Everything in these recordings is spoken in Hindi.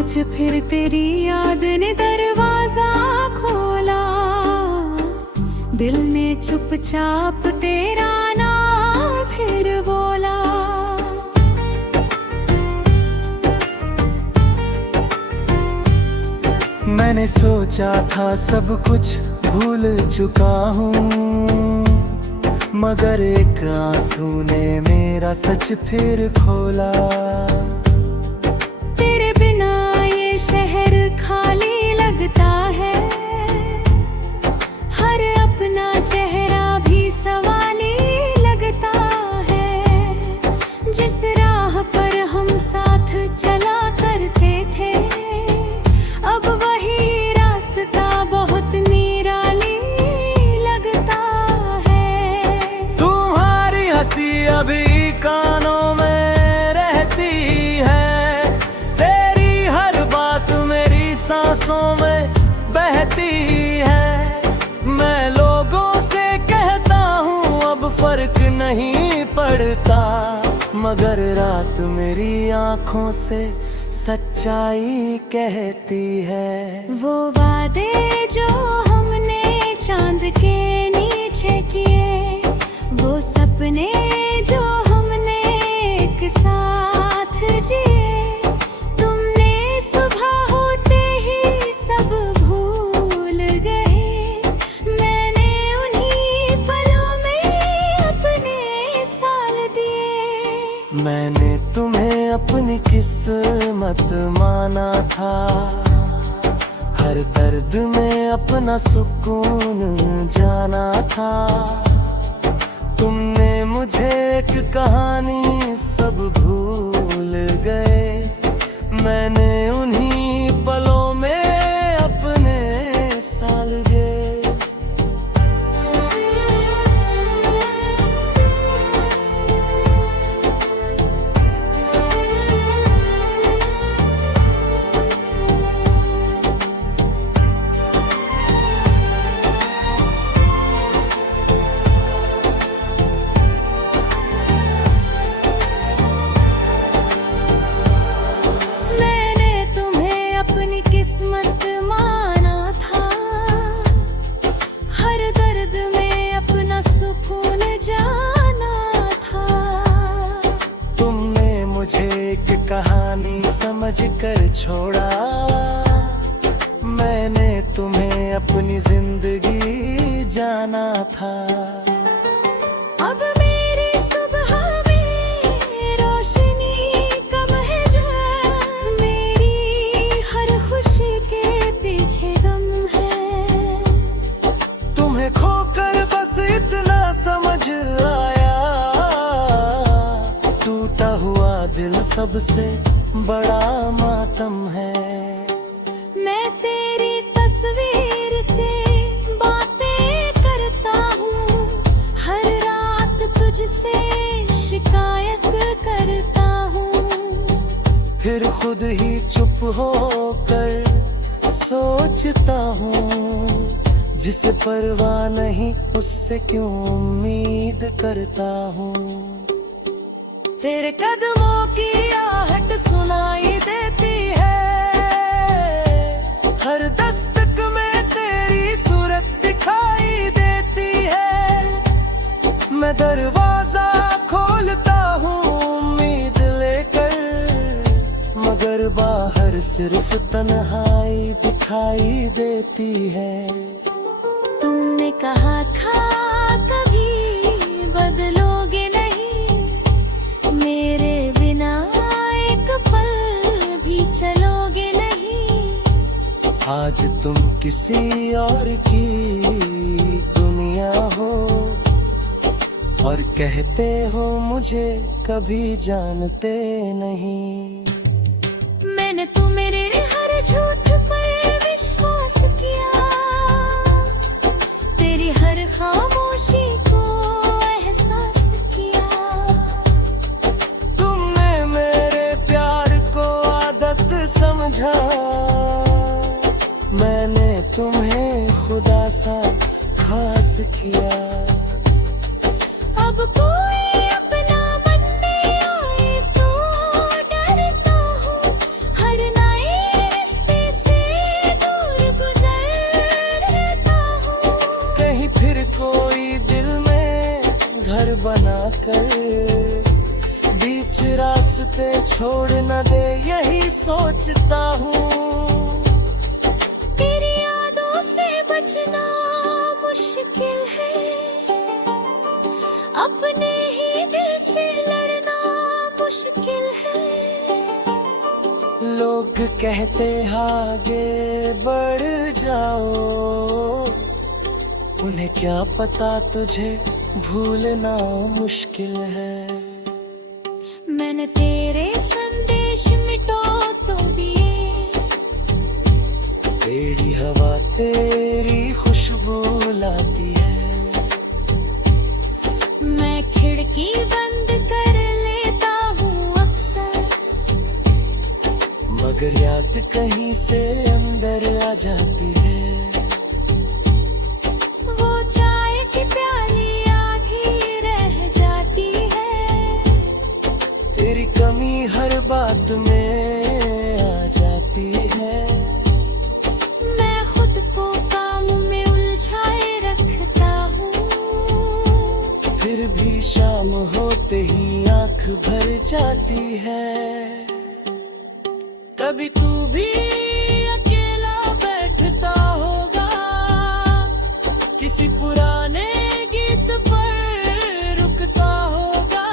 आज फिर तेरी याद ने दरवाजा खोला, दिल ने चुपचाप तेरा नाम फिर बोला। मैंने सोचा था सब कुछ भूल चुका हूँ, मगर एक आंसू ने मेरा सच फिर खोला। तेरे बिना ये शहर खाली लगता है, हर अपना चेहरा भी सवाली लगता है। जिस राह पर हम साथ चला करते थे, अब वही रास्ता बहुत निराली लगता है। तुम्हारी हंसी अभी कानों में रहती है, तेरी हर बात मेरी सांसों में बहती है। मैं लोगों से कहता हूँ अब फर्क नहीं पड़ता, मगर रात मेरी आँखों से सच्चाई कहती है। वो वादे जो हमने चांद के नीचे किए, वो सपने जो हमने एक साथ जिए, तुमने सुबह होते ही सब भूल गए। मैंने उन्हीं पलों में अपने साल दिए। मैंने तुम्हें अपनी किस्मत माना था, हर दर्द में अपना सुकून जाना था। तुमने मुझे एक कहानी सब भूल गए, मैंने उन्हीं पलों में अपने साल गए। किस्मत माना था, हर दर्द में अपना सुकून जाना था। तुमने मुझे एक कहानी समझ कर छोड़ा, मैंने तुम्हें अपनी जिंदगी जाना था। अब मेरी सुबह में रोशनी कम है जो, मेरी हर खुशी के पीछे गम है। तुम्हें खोकर बस इतना समझ आया, टूटा हुआ दिल सबसे बड़ा मातम है। मैं तेरी तस्वीर से बातें करता हूँ, हर रात तुझसे शिकायत करता हूँ। फिर खुद ही चुप होकर सोचता हूँ, जिसे परवाह नहीं उससे क्यों उम्मीद करता हूँ। तेरे कदमों की आहट सुनाई देती है, हर दस्तक में तेरी सूरत दिखाई देती है। मैं दरवाजा खोलता हूँ उम्मीद लेकर, मगर बाहर सिर्फ तन्हाई दिखाई देती है। तुमने कहा था कभी बदलोगे नहीं, मेरे बिना एक पल भी चलोगे नहीं। आज तुम किसी और की दुनिया हो, और कहते हो मुझे कभी जानते नहीं। मैंने तो मेरे हर झूठ पर विश्वास किया, तेरी हर खामोशी को एहसास किया। तुमने मेरे प्यार को आदत समझा, मैंने तुम्हें खुदा सा खास किया। अब कोई अपना मन में आए तो डरता हूँ, हर नए घर बनाकर बीच रास्ते छोड़ न दे, यही सोचता हूँ। तेरी यादों से बचना मुश्किल है, अपने ही दिल से लड़ना मुश्किल है। लोग कहते आगे बढ़ जाओ, उन्हें क्या पता तुझे भूलना मुश्किल है। मैंने तेरे संदेश मिटो तो दिए, तेरी हवा तेरी खुशबू लाती है। मैं खिड़की बंद कर लेता हूँ अक्सर, मगर याद कहीं से अंदर आ जाती है। वो चाय की प्याली आधी रह जाती है, तेरी कमी हर बात में आ जाती है। मैं खुद को काम में उलझाए रखता हूँ, फिर भी शाम होते ही आंख भर जाती है। कभी तू भी अकेला बैठता होगा, किसी पुराने गीत पर रुकता होगा।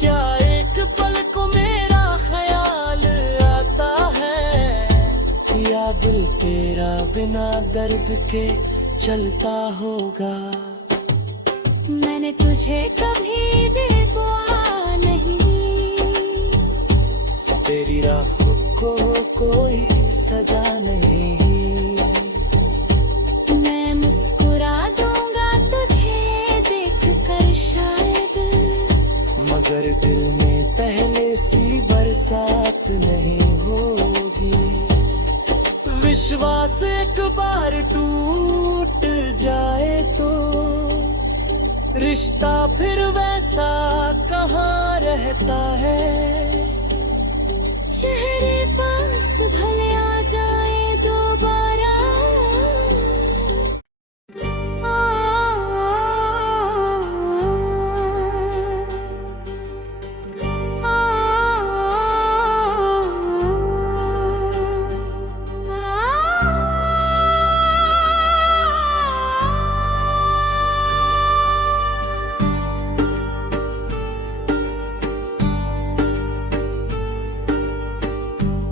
क्या एक पल को मेरा ख्याल आता है, या दिल तेरा बिना दर्द के चलता होगा। मैंने तुझे कभी बेवफा नहीं दी, तेरी राहों को कोई सजा नहीं। मैं मुस्कुरा दूंगा तुझे देखकर शायद, मगर दिल में पहले सी बरसात नहीं होगी। विश्वास एक बार टूट जाए तो रिश्ता फिर वैसा कहाँ रहता है। चेहरे पास भले आ जाए दोबारा,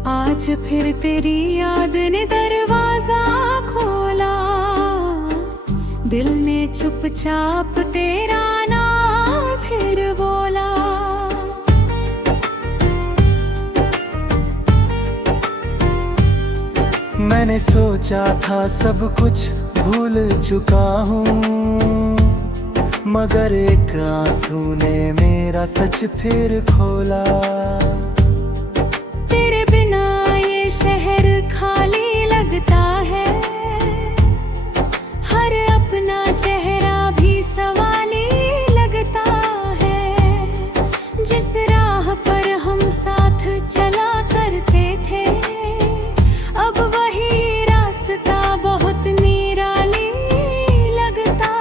आज फिर तेरी याद ने दरवाजा खोला, दिल ने चुपचाप तेरा नाम फिर बोला। मैंने सोचा था सब कुछ भूल चुका हूँ, मगर एक आंसू ने मेरा सच फिर खोला। तेरे बिना ये शहर खाली लगता है, हर अपना चेहरा भी सवाली लगता है। जिस राह पर हम साथ चला करते थे, अब वही रास्ता बहुत निराली लगता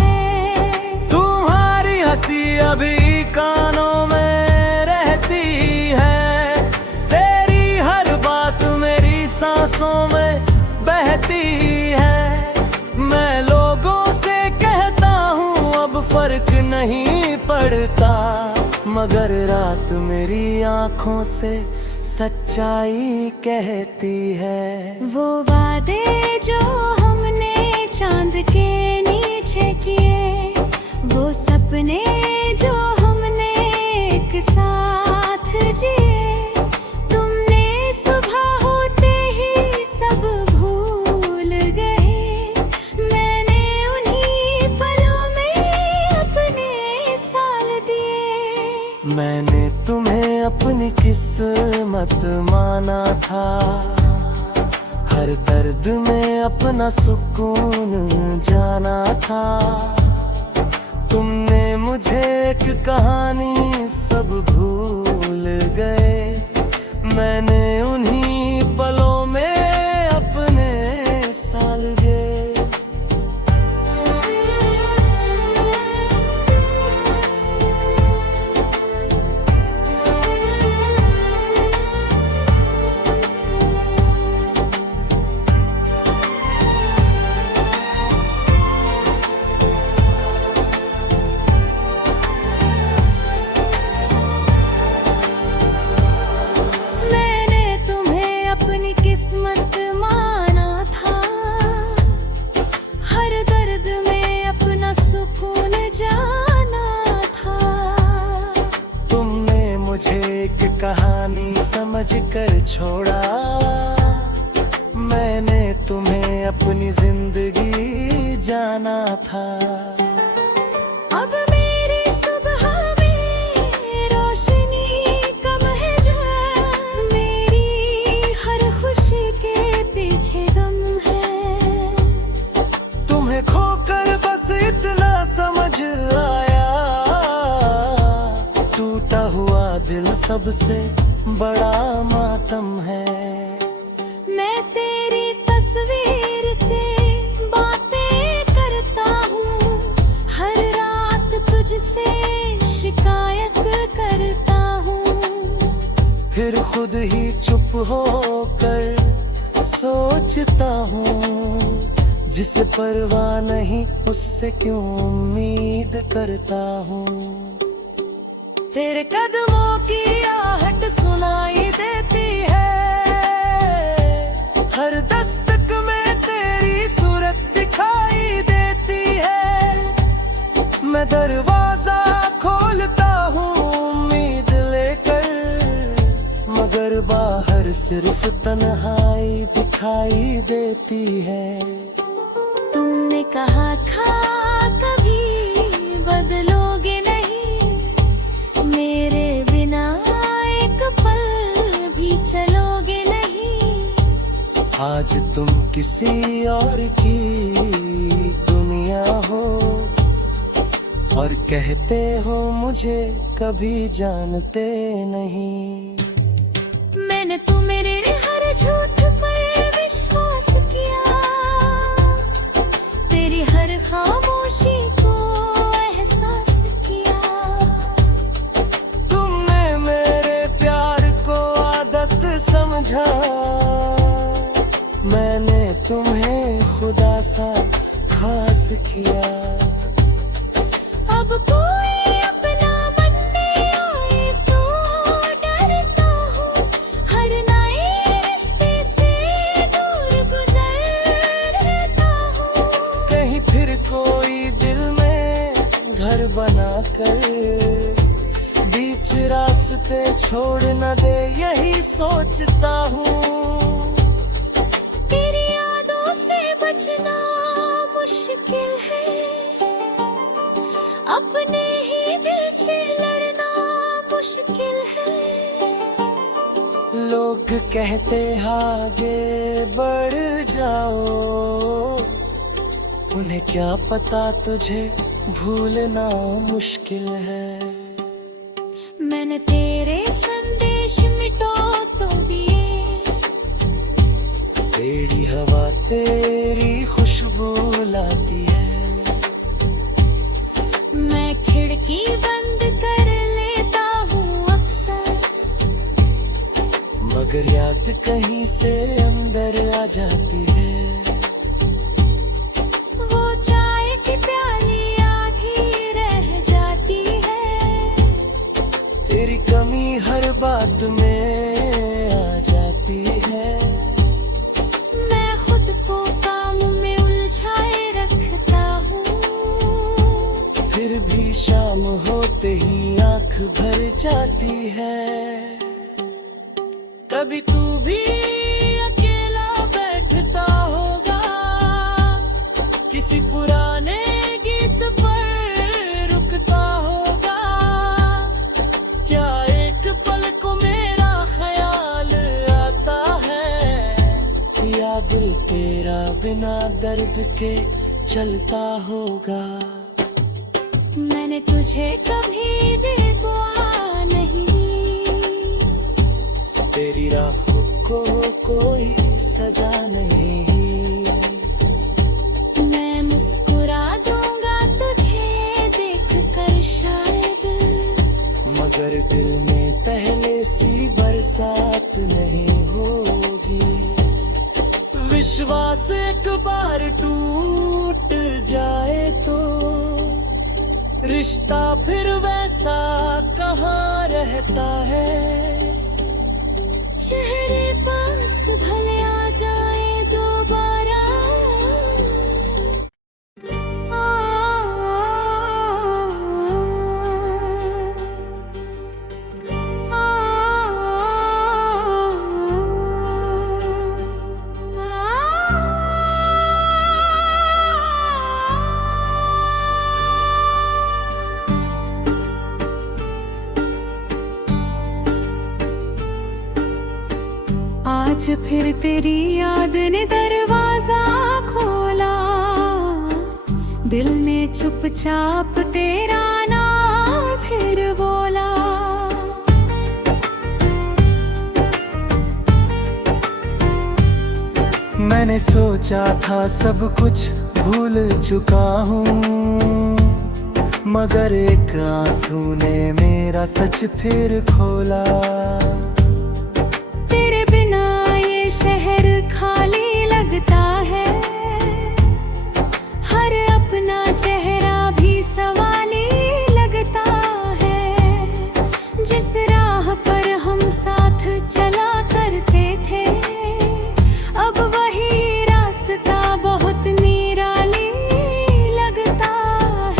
है। तुम्हारी हंसी अभी कानों में रहती है, तेरी हर बात मेरी सांसों में बहती है। मैं लोगों से कहता हूँ अब फर्क नहीं पड़ता, मगर रात मेरी आंखों से सच्चाई कहती है। वो वादे जो हमने चांद के नीचे किए, वो सपने जो हमने एक साथ जिए, तुमने सुबह होते ही सब भूल गए। मैंने उन्हीं पलों में अपने साल दिए। मैंने तुम्हें अपनी किस्मत माना था, हर दर्द में अपना सुकून जाना था। तुमने मुझे एक कहानी सब भूल गए, मैंने उन्हीं पलों में अपने साल गए। समझ कर छोड़ा। मैंने तुम्हें अपनी जिंदगी जाना था। अब मेरी सुबह में रोशनी कम है जहाँ, मेरी हर खुशी के पीछे गम है। तुम्हें खोकर बस इतना समझ आया, टूटा हुआ दिल सबसे बड़ा मातम है। मैं तेरी तस्वीर से बातें करता हूँ, हर रात तुझसे शिकायत करता हूँ। फिर खुद ही चुप होकर सोचता हूँ, जिसे परवाह नहीं उससे क्यों उम्मीद करता हूँ। तेरे कदमों की आहट सुनाई देती है, हर दस्तक में तेरी सूरत दिखाई देती है। मैं दरवाजा खोलता हूँ उम्मीद लेकर, मगर बाहर सिर्फ तन्हाई दिखाई देती है। तुमने कहा था कभी बदलोगे नहीं, मेरे बिना एक पल भी चलोगे नहीं। आज तुम किसी और की दुनिया हो, और कहते हो मुझे कभी जानते नहीं। मैंने तो मेरे हर झूठ पर विश्वास किया, तेरी हर खामोशी को एहसास किया। तुमने मेरे प्यार को आदत समझा, मैंने तुम्हें खुदा सा खास किया। अब कोई अपना बनने आए तो डरता हूँ, हर नए रिश्ते से दूर गुजरता हूँ। कहीं फिर कोई दिल में घर बना कर बीच रास्ते छोड़ न दे, यही सोचता हूँ। तेरी यादों से बचना मुश्किल है, अपने ही दिल से लड़ना मुश्किल है। लोग कहते आगे बढ़ जाओ, उन्हें क्या पता तुझे भूलना मुश्किल है। मैंने तेरे संदेश मिटो तो दिए, तेरी हवा तेरी खुशबू लाती है। मैं खिड़की बंद कर लेता हूँ अक्सर, मगर याद कहीं से अंदर आ जाती है। वो चाय की प्याली आधी रह जाती है, तेरी कमी हर बात में आ जाती है। मैं खुद को काम में उलझाए रखता हूँ, फिर भी शाम होते ही आंख भर जाती है। कभी तू भी अकेला बैठता होगा, किसी पुराने गीत पर रुकता होगा। क्या एक पल को मेरा ख्याल आता है, या दिल तेरा बिना दर्द के चलता होगा। मैंने तुझे कभी बेगुआ नहीं दी, तेरी राहों को कोई सजा नहीं। मैं मुस्कुरा दूंगा तुझे देख कर शायद, मगर दिल में पहले सी बरसात नहीं होगी। विश्वास एक बार टूट जाए तो रिश्ता फिर वैसा कहाँ रहता है। चेहरे पास भले आ जाए दोबारा, आज फिर तेरी याद ने दरवाजा खोला, दिल ने चुपचाप तेरा नाम फिर बोला। मैंने सोचा था सब कुछ भूल चुका हूँ, मगर एक आंसू ने मेरा सच फिर खोला। तेरे बिना ये शहर खाली लगता है, हर अपना चेहरा भी सवाली लगता है। जिस राह पर हम साथ चला करते थे, अब वही रास्ता बहुत निराली लगता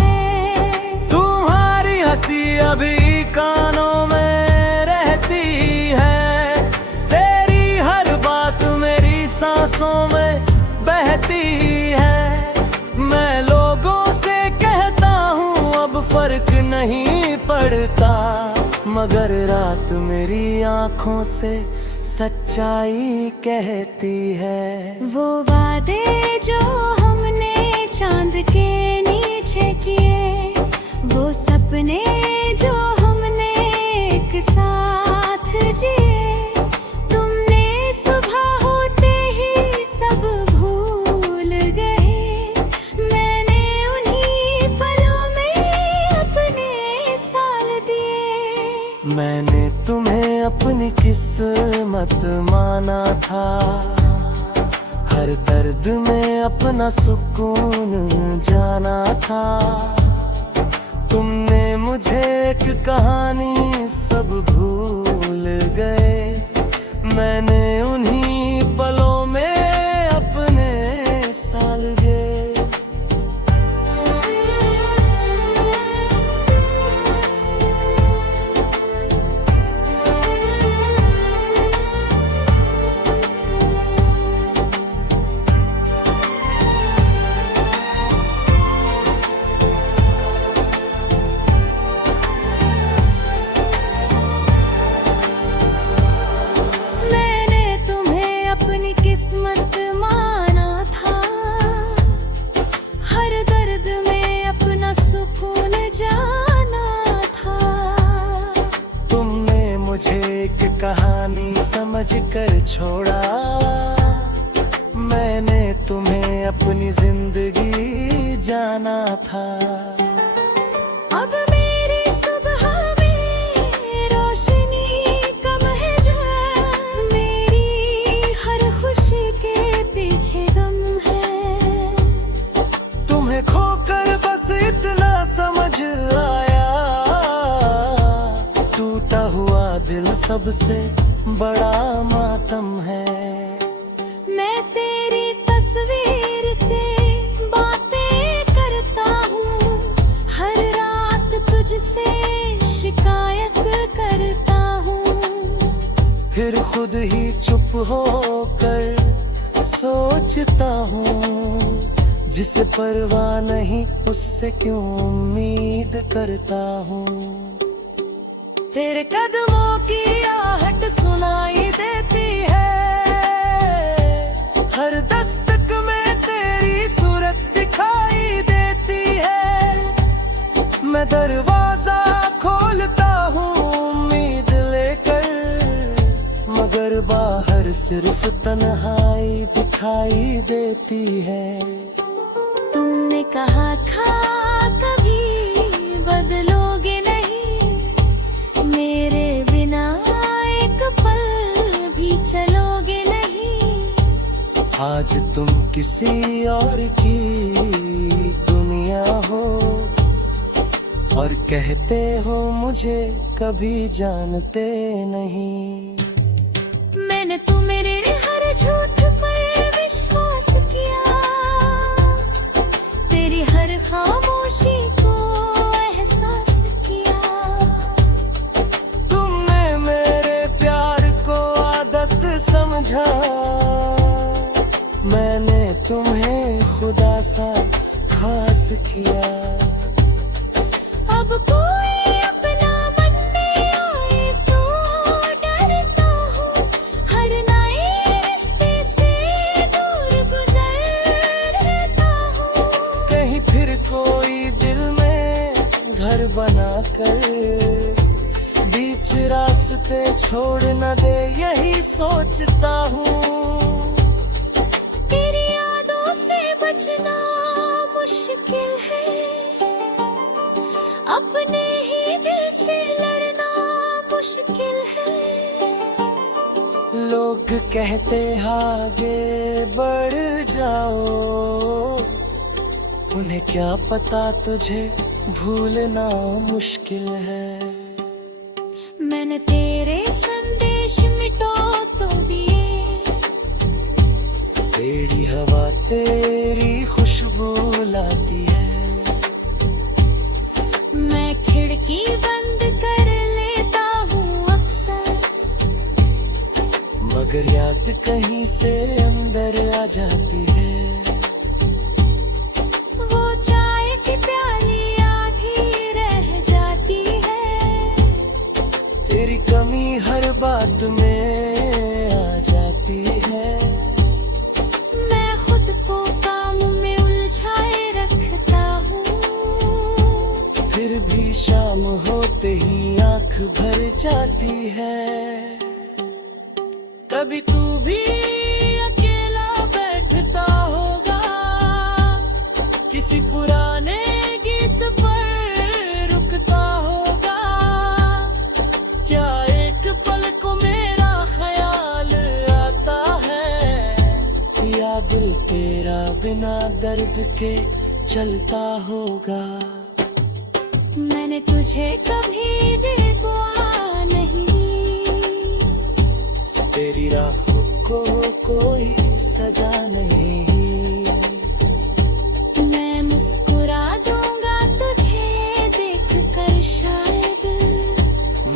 है। तुम्हारी हंसी अभी कानों में रहती है, तेरी हर बात मेरी सांसों में बहती है। मैं लोगों से कहता हूँ अब फर्क नहीं पड़ता, मगर रात मेरी आंखों से सच्चाई कहती है। वो वादे जो हमने चांद के नीचे किए, वो सपने जो हमने एक साथ जिए, तुमने सुबह होते ही सब भूल गए। मैंने उन्हीं पलों में अपने साल दिए। मैंने तुम्हें अपनी किस्मत माना था, हर दर्द में अपना सुकून जाना था। तुमने मुझे एक कहानी सब भूल गए, मैंने उन्हीं पलों में अपने साल गए। किस्मत माना था, हर दर्द में अपना सुकून जाना था। तुमने मुझे एक कहानी समझ कर छोड़ा, मैंने तुम्हें अपनी जिंदगी जाना था। अब मेरी सुबह में रोशनी कम है जो, मेरी हर खुशी के पीछे गम है। तुम्हें खोकर बस इतना समझ आया, टूटा हुआ दिल सबसे बड़ा मातम है। मैं तेरी तस्वीर से बातें करता हूँ, हर रात तुझसे शिकायत करता हूँ। फिर खुद ही चुप होकर सोचता हूँ, जिसे परवाह नहीं उससे क्यों उम्मीद करता हूँ। तेरे कदमों की आहट सुनाई देती है, हर दस्तक में तेरी सूरत दिखाई देती है। मैं दरवाजा खोलता हूँ उम्मीद लेकर, मगर बाहर सिर्फ तन्हाई दिखाई देती है। तुमने कहा था कभी बदलोगे नहीं, मेरे बिना एक पल भी चलोगे नहीं। आज तुम किसी और की दुनिया हो, और कहते हो मुझे कभी जानते नहीं। मैंने तो मेरे हर झूठ पर विश्वास किया, तेरी हर खामोशी को एहसास किया। तुमने मेरे प्यार को आदत समझा, मैंने तुम्हें खुदा सा खास किया। अब कोई अपना बनने आए तो डरता हूँ, हर नए घर बनाकर बीच रास्ते छोड़ न दे यही सोचता हूँ। तेरी यादों से बचना मुश्किल है, अपने ही दिल से लड़ना मुश्किल है। लोग कहते आगे बढ़ जाओ, उन्हें क्या पता तुझे भूलना मुश्किल है। मैंने तेरे संदेश मिटो तो दिए, तेरी हवा तेरी खुशबू लाती है। मैं खिड़की बंद कर लेता हूँ अक्सर, मगर याद कहीं से अंदर आ जाती है। वो चाय की प्याली आधी रह जाती है, तेरी कमी हर बात में आ जाती है। मैं खुद को काम में उलझाए रखता हूँ, फिर भी शाम होते ही आंख भर जाती है। कभी तू भी अकेला बैठता होगा, किसी पुराने गीत पर रुकता होगा। क्या एक पल को मेरा ख्याल आता है, या दिल तेरा बिना दर्द के चलता होगा। मैंने तुझे कभी बेवफा नहीं दी, तेरी राहों को कोई सजा नहीं। मैं मुस्कुरा दूंगा तुझे देखकर शायद,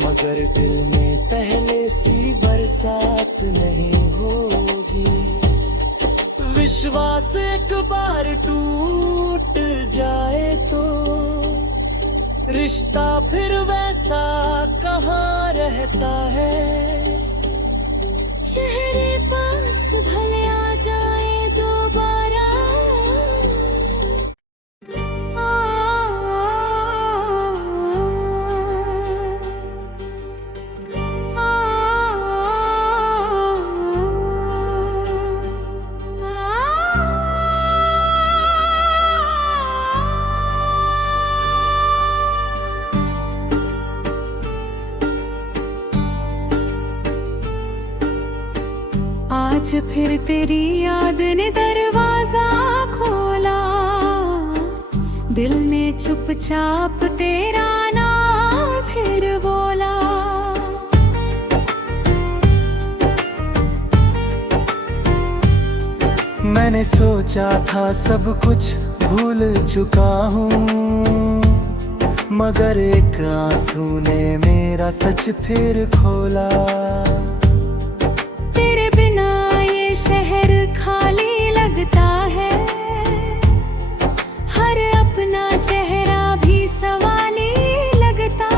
मगर दिल में पहले सी बरसात नहीं होगी। विश्वास एक बार टूट जाए तो रिश्ता फिर वैसा कहाँ रहता है। चेहरे पास भले आ जाए दोबारा, आज फिर तेरी याद ने दरवाजा खोला, दिल ने चुपचाप तेरा नाम फिर बोला। मैंने सोचा था सब कुछ भूल चुका हूँ, मगर एक आंसू ने मेरा सच फिर खोला। तेरे बिना ये शहर खाली लगता है, हर अपना चेहरा भी सवाली लगता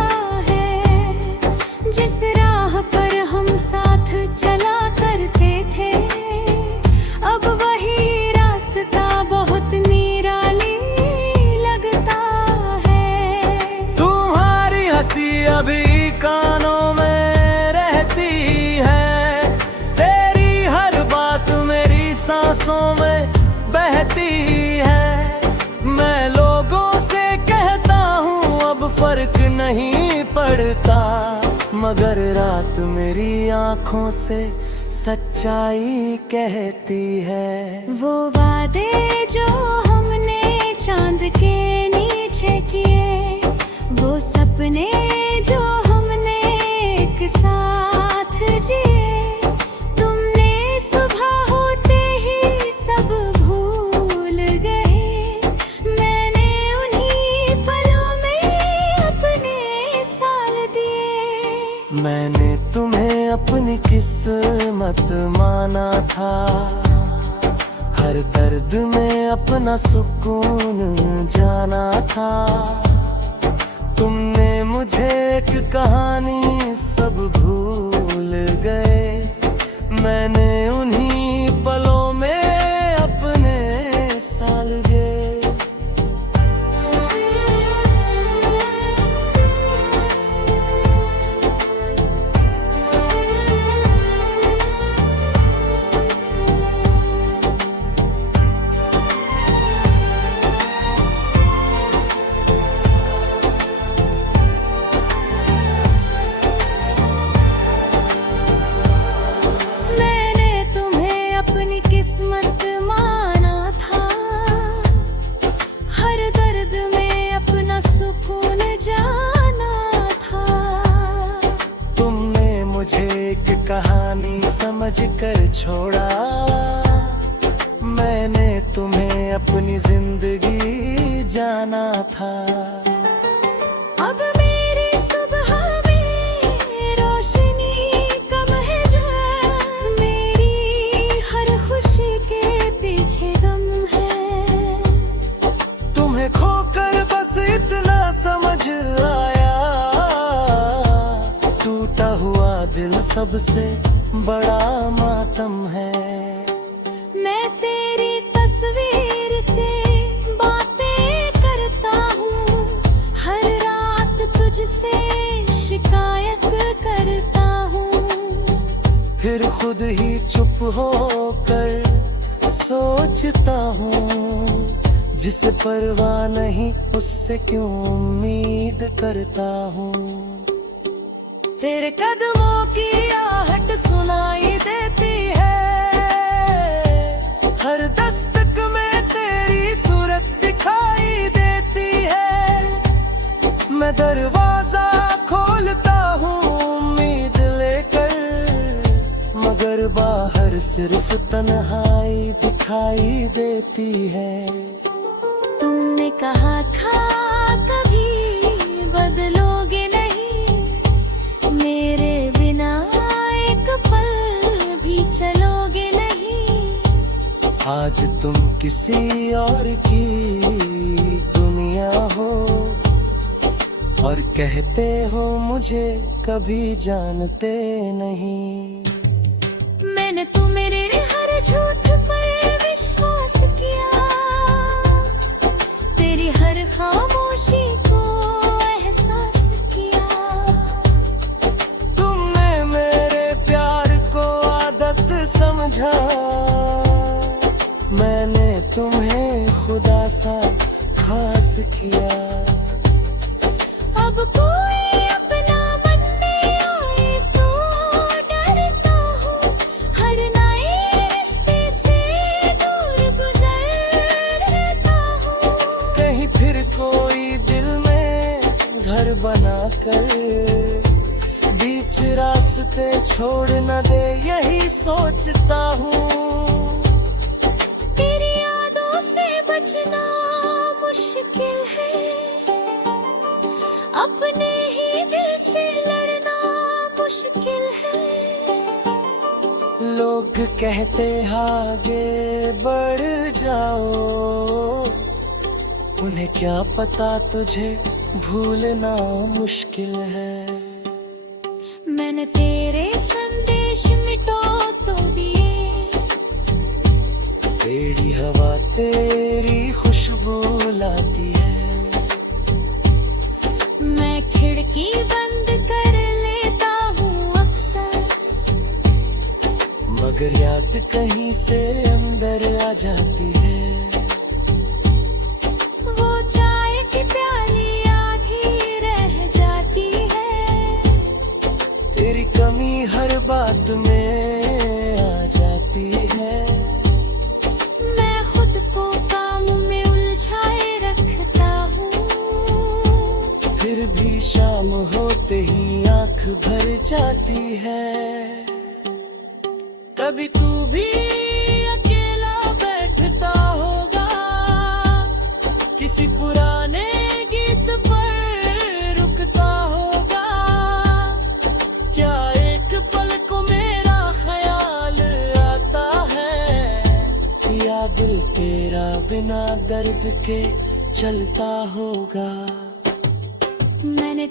है। जिस राह पर हम साथ चला करते थे, अब वही रास्ता बहुत निराली लगता है। तुम्हारी हंसी अभी कानों में रहती है, तेरी हर बात मेरी सांसों में बहती है। मैं लोगों से कहता हूँ अब फर्क नहीं पड़ता, मगर रात मेरी आंखों से सच्चाई कहती है। वो वादे जो हमने चांद के नीचे किए, वो सपने जो हमने एक साथ जिए, तुमने सुबह होते ही सब भूल गए। मैंने उन्हीं पलों में अपने साल दिए। मैंने तुम्हें अपनी किस्मत माना था, हर दर्द में अपना सुकून जाना था। तुमने मुझे एक कहानी सब भूल गए, मैंने उन्हीं पलों में अपने साल गए। समझ कर छोड़ा। मैंने तुम्हें अपनी जिंदगी जाना था। अब मेरी सुबह में रोशनी कम है जहाँ, मेरी हर खुशी के पीछे गम है। तुम्हें खोकर बस इतना समझ आया, टूटा हुआ दिल सबसे बड़ा मातम है। मैं तेरी तस्वीर से बातें करता हूँ, हर रात तुझसे शिकायत करता हूँ। फिर खुद ही चुप होकर सोचता हूँ, जिसे परवाह नहीं उससे क्यों उम्मीद करता हूँ। तेरे कदमों की आहट सुनाई देती है, हर दस्तक में तेरी सूरत दिखाई देती है। मैं दरवाजा खोलता हूँ उम्मीद लेकर, मगर बाहर सिर्फ तन्हाई दिखाई देती है। तुमने कहा था कभी बदलोगे नहीं, मेरे बिना एक पल भी चलोगे नहीं। आज तुम किसी और की दुनिया हो, और कहते हो मुझे कभी जानते नहीं। मैंने तो मेरे हर झूठ पर विश्वास किया, तेरी हर खामोशी को एहसास किया। तुमने मेरे प्यार को आदत समझा, मैंने तुम्हें खुदा सा खास किया। अब कोई अपना बनने आए तो डरता हूँ, हर नए रिश्ते से दूर गुजरता हूँ। कहीं फिर कोई दिल में घर बना कर बीच रास्ते छोड़ न दे, यही सोचता हूँ। तेरी यादों से बचना मुश्किल है, अपने ही दिल से लड़ना मुश्किल है। लोग कहते आगे बढ़ जाओ, उन्हें क्या पता तुझे भूलना मुश्किल है। मैंने तेरे संदेश मिटो तो दिए, तेरी हवा तेरी खुशबू लाती है। मैं खिड़की बंद कर लेता हूँ अक्सर, मगर याद कहीं से अंदर आ जाती है। वो चाय की प्याली आधी रह जाती है, तेरी कमी हर बात में आ जाती है। मैं खुद को काम में उलझाए रखता हूँ, फिर भी शाम होते ही आंख भर जाती है। कभी तू भी अकेला बैठता होगा, किसी पुराने गीत पर रुकता होगा। क्या एक पल को मेरा ख्याल आता है, या दिल तेरा बिना दर्द के चलता होगा। मैंने